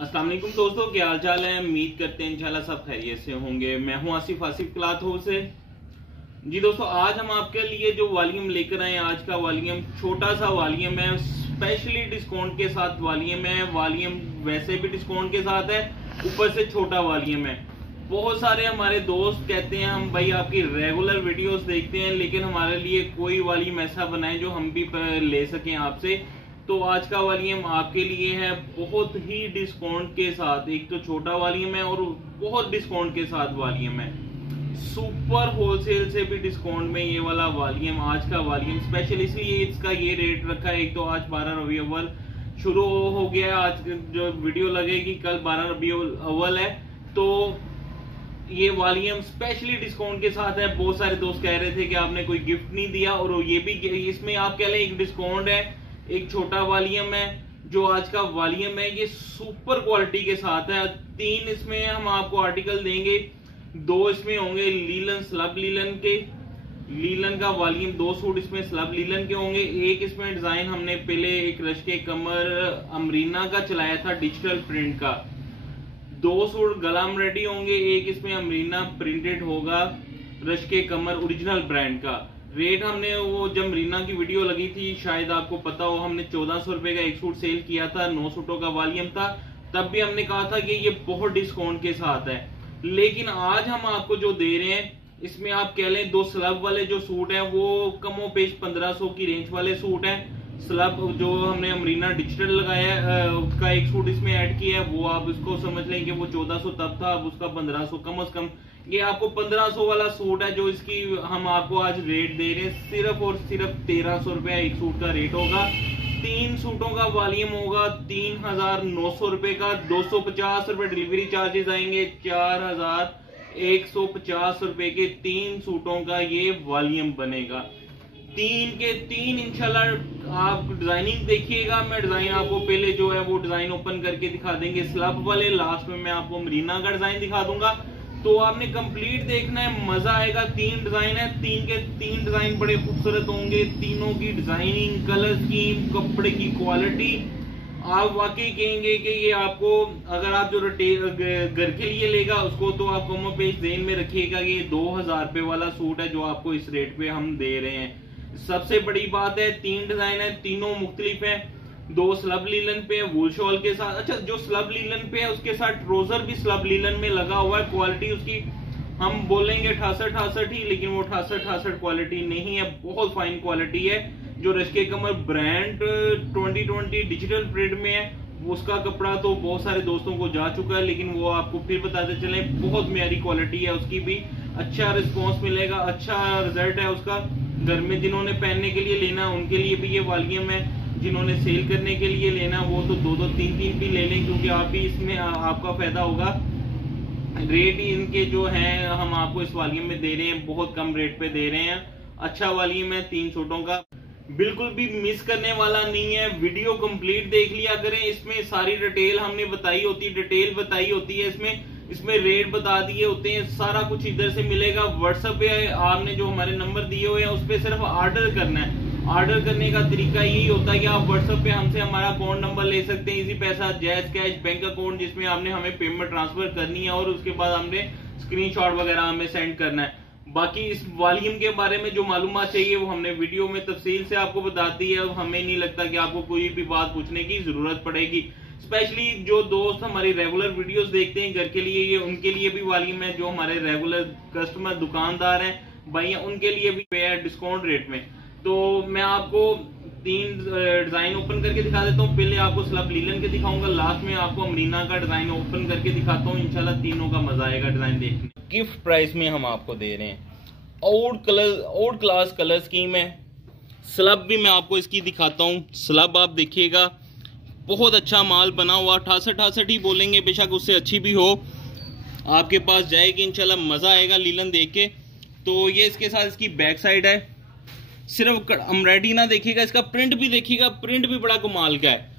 अस्सलाम वालेकुम दोस्तों, क्या हाल चाल है। उम्मीद करते हैं इंशाल्लाह सब खैरियत से होंगे। मैं हूं आसिफ क्लॉथ हाउस से। जी दोस्तों, आज हम आपके लिए जो वॉल्यूम लेकर आए, आज का वॉल्यूम छोटा सा वॉल्यूम है, स्पेशली डिस्काउंट के साथ वॉल्यूम है। वॉल्यूम वैसे भी डिस्काउंट के साथ है, ऊपर से छोटा वॉल्यूम है। बहुत सारे हमारे दोस्त कहते हैं हम भाई आपकी रेगुलर वीडियोस देखते हैं, लेकिन हमारे लिए कोई वॉल्यूम ऐसा बनाए जो हम भी ले सकें आपसे। तो आज का वॉल्यूम आपके लिए है बहुत ही डिस्काउंट के साथ। एक तो छोटा वॉल्यूम है और बहुत डिस्काउंट के साथ वॉल्यूम है। सुपर होलसेल से भी डिस्काउंट में ये वाला वॉल्यूम, आज का वॉल्यूम स्पेशल इसलिए इसका ये रेट रखा है। एक तो आज 12 रबी अव्वल शुरू हो गया, आज जो वीडियो लगेगी कल 12 रबी अव्वल है, तो ये वॉल्यूम स्पेशली डिस्काउंट के साथ है। बहुत सारे दोस्त कह रहे थे कि आपने कोई गिफ्ट नहीं दिया, और ये भी इसमें आप कह लें एक डिस्काउंट है, एक छोटा वॉल्यूम है। जो आज का वॉल्यूम है ये सुपर क्वालिटी के साथ है। 3 इसमें हम आपको आर्टिकल देंगे, 2 इसमें होंगे लीलन स्लब लीलन के, लीलन का वॉल्यूम 2 सूट इसमें स्लब लीलन के होंगे। एक इसमें डिजाइन हमने पहले एक रश के कमर अमरीना का चलाया था डिजिटल प्रिंट का, 2 सूट गलाम रेडी होंगे। एक इसमें अमरीना प्रिंटेड होगा रश के कमर ओरिजिनल ब्रांड का। रेट हमने वो जब रीना की वीडियो लगी थी शायद आपको पता हो, हमने 1400 रुपए का एक सूट सेल किया था, 9 सूटों का वॉल्यूम था। तब भी हमने कहा था कि ये बहुत डिस्काउंट के साथ है। लेकिन आज हम आपको जो दे रहे हैं इसमें आप कह लें 2 स्लब वाले जो सूट हैं वो कमो पेश 1500 की रेंज वाले सूट हैं। स्लब जो हमने अमरीना डिजिटल लगाया उसका एक सूट इसमें ऐड किया है, वो आप इसको समझ लें कि वो 1400 तब था, अब उसका 1500 कम से कम। ये आपको 1500 वाला सूट है जो इसकी हम आपको आज रेट दे रहे हैं। सिर्फ और सिर्फ 1300 रुपया एक सूट का रेट होगा। 3 सूटों का वॉल्यूम होगा 3900 रुपए का। 250 रुपए डिलीवरी चार्जेस आएंगे, 4150 रुपए के 3 सूटों का ये वॉल्यूम बनेगा। 3 के 3 इंशाल्लाह आप डिजाइनिंग देखिएगा। मैं डिजाइन आपको पहले जो है वो डिजाइन ओपन करके दिखा देंगे स्लब वाले, लास्ट में मैं आपको मरीना का डिजाइन दिखा दूंगा। तो आपने कंप्लीट देखना है, मजा आएगा। 3 डिजाइन है, 3 के 3 डिजाइन बड़े खूबसूरत होंगे। तीनों की डिजाइनिंग, कलर स्कीम, कपड़े की क्वालिटी आप वाकई कहेंगे कि ये आपको, अगर आप जो घर के लिए लेगा उसको तो आप कमो पेश देन में रखिएगा। ये 2000 रुपए वाला सूट है जो आपको इस रेट पे हम दे रहे हैं। सबसे बड़ी बात है 3 डिजाइन है, तीनों मुख्तलिफ है। 2 स्लब लीलन पे वूल शॉल के साथ। अच्छा, जो स्लब लीलन पे है उसके साथ ट्रोजर भी स्लब लीलन में लगा हुआ है। क्वालिटी उसकी हम बोलेंगे 68 ही, लेकिन वो 68 क्वालिटी नहीं है, बहुत फाइन क्वालिटी है। जो रश के कमर ब्रांड 2020 डिजिटल प्रिंट में है, उसका कपड़ा तो बहुत सारे दोस्तों को जा चुका है, लेकिन वो आपको फिर बताते चले बहुत म्यारी क्वालिटी है उसकी भी। अच्छा रिस्पॉन्स मिलेगा, अच्छा रिजल्ट है उसका। घर में जिन्होंने पहनने के लिए लेना उनके लिए भी ये वॉल्यूम है, जिन्होंने सेल करने के लिए लेना वो तो 2-2 3-3 भी ले लें, क्योंकि आप भी इसमें आपका फायदा होगा। रेट इनके जो हैं हम आपको इस वॉल्यूम में दे रहे हैं, बहुत कम रेट पे दे रहे हैं। अच्छा वॉल्यूम है 3 सूटों का, बिल्कुल भी मिस करने वाला नहीं है। वीडियो कंप्लीट देख लिया करें, इसमें सारी डिटेल हमने बताई होती है। इसमें रेट बता दिए होते हैं, सारा कुछ इधर से मिलेगा। व्हाट्सएप पे आपने जो हमारे नंबर दिए हुए हैं उस पर सिर्फ ऑर्डर करना है। ऑर्डर करने का तरीका यही होता है कि आप व्हाट्सएप पे हमसे हमारा अकाउंट नंबर ले सकते हैं, इजी पैसा, जैज कैश बैंक अकाउंट, जिसमें आपने हमें पेमेंट ट्रांसफर करनी है और उसके बाद हमने स्क्रीनशॉट वगैरह हमें सेंड करना है। बाकी इस वॉल्यूम के बारे में जो मालूमात चाहिए वो हमने वीडियो में तफसील से आपको बताती है। हमें नहीं लगता कि आपको कोई भी बात पूछने की जरूरत पड़ेगी। स्पेशली जो दोस्त हमारी रेगुलर वीडियोस देखते हैं घर के लिए, ये उनके लिए भी वॉल्यूम है। जो हमारे रेगुलर कस्टमर दुकानदार हैं भाई, उनके लिए भी है डिस्काउंट रेट में। तो मैं आपको 3 डिजाइन ओपन करके दिखा देता हूँ। पहले आपको स्लब लीलन के दिखाऊंगा, लास्ट में आपको अमरीना का डिजाइन ओपन करके दिखाता हूँ। इंशाल्लाह तीनों का मजा आएगा डिजाइन देखने। गिफ्ट प्राइस में हम आपको दे रहे हैं, आउट क्लास कलर स्कीम है। स्लब भी मैं आपको इसकी दिखाता हूँ। स्लब आप देखिएगा, बहुत अच्छा माल बना हुआ, 68 ही बोलेंगे, बेशक उससे अच्छी भी हो आपके पास जाएगी इंशाल्लाह, मजा आएगा लीलन देख के। तो ये इसके साथ इसकी बैक साइड है, सिर्फ एम्ब्रॉयडरी ना देखिएगा, इसका प्रिंट भी देखिएगा, प्रिंट भी बड़ा कमाल का है।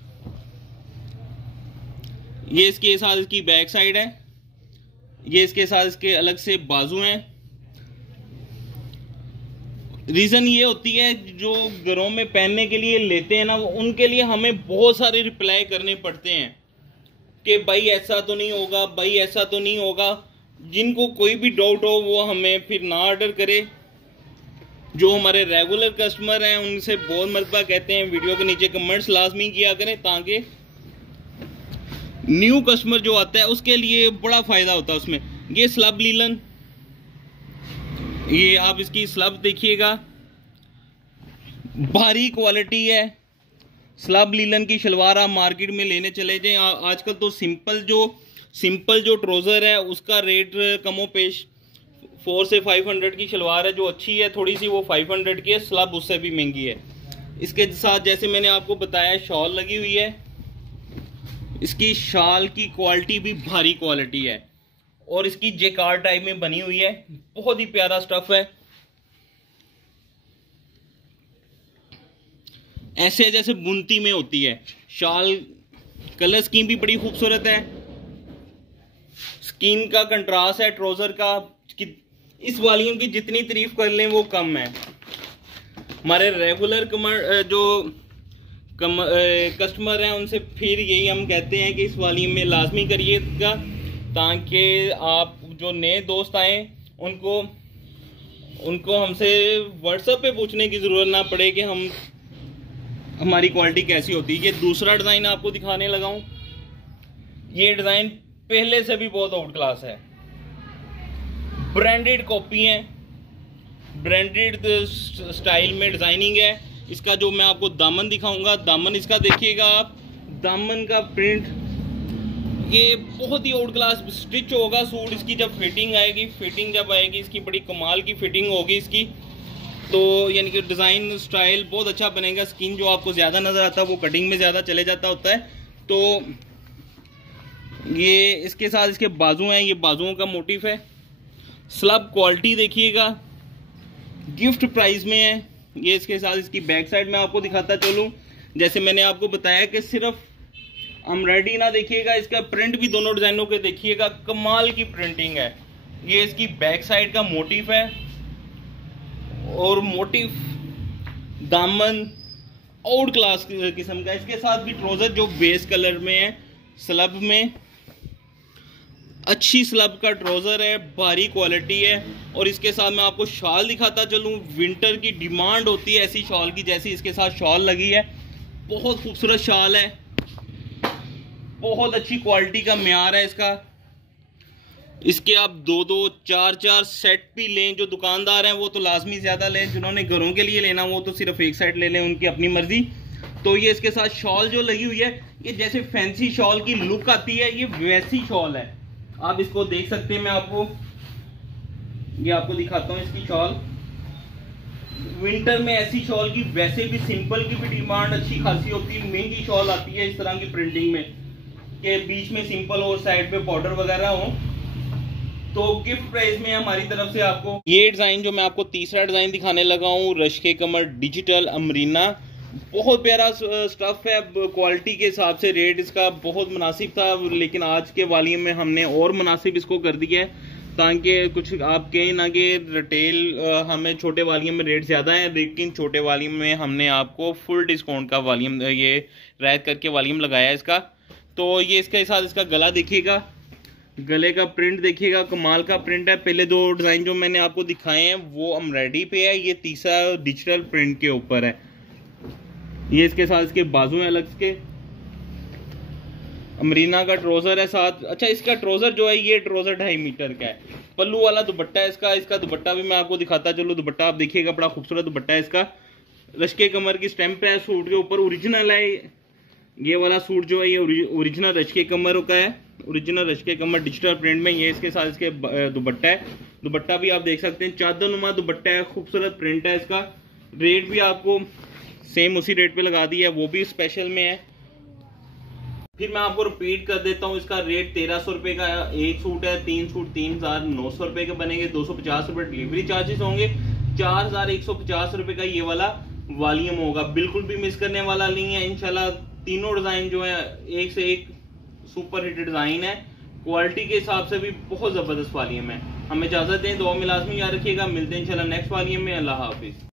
ये इसके साथ इसकी बैक साइड है, ये इसके साथ इसके अलग से बाजू हैं। रीजन ये होती है जो घरों में पहनने के लिए लेते हैं ना, उनके लिए हमें बहुत सारे रिप्लाई करने पड़ते हैं। कि भाई ऐसा तो नहीं होगा, भाई ऐसा तो नहीं होगा। जिनको कोई भी डाउट हो वो हमें फिर ना ऑर्डर करे। जो हमारे रेगुलर कस्टमर हैं उनसे बहुत मरतबा कहते हैं वीडियो के नीचे कमेंट्स लाजमी किया करें, ताकि न्यू कस्टमर जो आता है उसके लिए बड़ा फायदा होता है उसमें। ये स्लब लीलन, ये आप इसकी स्लब देखिएगा, भारी क्वालिटी है। स्लब लीलन की शलवार आप मार्केट में लेने चले जाएं, आजकल तो सिंपल जो ट्राउजर है उसका रेट कमो पेश 400 से 500 की शलवार है जो अच्छी है थोड़ी सी, वो 500 की है। स्लब उससे भी महंगी है। इसके साथ जैसे मैंने आपको बताया शॉल लगी हुई है। इसकी शाल की क्वालिटी भी भारी क्वालिटी है और इसकी जेकार टाइप में बनी हुई है। बहुत ही प्यारा स्टफ है, ऐसे जैसे बुनती में होती है। शाल कलर स्कीम भी बड़ी खूबसूरत है। स्किन का कंट्रास्ट है ट्राउजर का। इस वॉल्यूम की जितनी तारीफ कर लें वो कम है। हमारे रेगुलर कस्टमर हैं उनसे फिर यही हम कहते हैं कि इस वॉल्यूम में लाजमी करिएगा, ताकि आप जो नए दोस्त आए उनको हमसे व्हाट्सएप पे पूछने की ज़रूरत ना पड़े कि हमारी क्वालिटी कैसी होती है। ये दूसरा डिज़ाइन आपको दिखाने लगा हूँ। ये डिज़ाइन पहले से भी बहुत आउट क्लास है। ब्रांडेड कॉपी है, ब्रांडेड स्टाइल में डिजाइनिंग है। इसका जो मैं आपको दामन दिखाऊंगा, दामन इसका देखिएगा आप, दामन का प्रिंट ये बहुत ही आउट क्लास स्टिच होगा सूट। इसकी जब फिटिंग आएगी इसकी बड़ी कमाल की फिटिंग होगी इसकी, तो यानी कि डिज़ाइन स्टाइल बहुत अच्छा बनेगा। स्किन जो आपको ज़्यादा नज़र आता है वो कटिंग में ज़्यादा चले जाता होता है। तो ये इसके साथ इसके बाजू हैं, ये बाजुओं का मोटिफ है। स्लब क्वालिटी देखिएगा, गिफ्ट प्राइस में है ये। इसके साथ इसकी बैक साइड में आपको दिखाता चलूं, जैसे मैंने आपको बताया कि सिर्फ एम्ब्रॉयडरी ना देखिएगा, इसका प्रिंट भी दोनों डिजाइनों के देखिएगा, कमाल की प्रिंटिंग है। ये इसकी बैक साइड का मोटिफ है और मोटिफ दामन आउट क्लास किस्म का। इसके साथ भी ट्राउजर जो बेस कलर में है, स्लब में अच्छी स्लब का ट्राउजर है, भारी क्वालिटी है। और इसके साथ मैं आपको शॉल दिखाता चलूं। विंटर की डिमांड होती है ऐसी शॉल की, जैसी इसके साथ शॉल लगी है। बहुत खूबसूरत शॉल है, बहुत अच्छी क्वालिटी का म्यार है इसका। इसके आप 2-2, 4-4 सेट भी लें। जो दुकानदार हैं वो तो लाजमी ज्यादा लें, जिन्होंने घरों के लिए लेना वो तो सिर्फ एक सेट ले लें, उनकी अपनी मर्जी। तो ये इसके साथ शॉल जो लगी हुई है, ये जैसे फैंसी शॉल की लुक आती है, ये वैसी शॉल है। आप इसको देख सकते हैं, मैं आपको दिखाता हूँ इसकी शॉल। विंटर में ऐसी शॉल की वैसे भी सिंपल की भी डिमांड अच्छी खासी होती है। महंगी शॉल आती है इस तरह की प्रिंटिंग में कि बीच में सिंपल और साइड पे बॉर्डर वगैरह हो। तो गिफ्ट प्राइस में हमारी तरफ से आपको ये डिजाइन जो मैं आपको तीसरा डिजाइन दिखाने लगा हूँ, रश के कमर डिजिटल अमरीना, बहुत प्यारा स्टफ है। क्वालिटी के हिसाब से रेट इसका बहुत मुनासिब था, लेकिन आज के वॉल्यूम में हमने और मुनासिब इसको कर दिया है, ताकि कुछ आप कहें ना कि रिटेल हमें छोटे वॉल्यूम में रेट ज़्यादा है, लेकिन छोटे वॉल्यूम में हमने आपको फुल डिस्काउंट का वॉल्यूम ये रैद करके वॉल्यूम लगाया है इसका। तो ये इसके साथ इसका गला देखिएगा, गले का प्रिंट देखिएगा, कमाल का प्रिंट है। पहले दो डिज़ाइन जो मैंने आपको दिखाए हैं वो एम्ब्रॉयडरी पे है, ये तीसरा डिजिटल प्रिंट के ऊपर है। ये इसके साथ इसके बाजू हैं अलग के। अमरीना का ट्राउजर है साथ। अच्छा, इसका ट्राउजर जो है ये ट्राउजर 2.5 मीटर का है। पल्लू वाला दुपट्टा है इसका दुपट्टा भी मैं आपको दिखाता चलूँ। दुपट्टा आप देखिएगा, बड़ा खूबसूरत दुपट्टा है इसका। रश्के कमर की स्टैंप है सूट के ऊपर, ओरिजिनल है। ये वाला सूट जो है ये ओरिजिनल रश्के कमर का है, ओरिजिनल रश्के कमर डिजिटल प्रिंट में। ये इसके साथ इसके दुपट्टा है। दुपट्टा भी आप देख सकते हैं, चादरनुमा दुपट्टा है, खूबसूरत प्रिंट है इसका। रेट भी आपको सेम उसी रेट पे लगा दिया है, वो भी स्पेशल में है। फिर मैं आपको रिपीट कर देता हूँ, इसका रेट 1300 रुपए का एक सूट है। 3 सूट 3900 रुपए के बनेंगे। 250 रुपए डिलीवरी चार्जेस होंगे। 4150 रुपए का ये वाला वॉल्यूम होगा। बिल्कुल भी मिस करने वाला नहीं है। इंशाल्लाह तीनों डिजाइन जो है एक से एक सुपर हिट डिजाइन है। क्वालिटी के हिसाब से भी बहुत जबरदस्त वॉल्यूम है। हमें इजाजत दें, दुआ में लाजमी याद रखिएगा। मिलते हैं इंशाल्लाह नेक्स्ट वॉल्यूम में। अल्लाह हाफिज।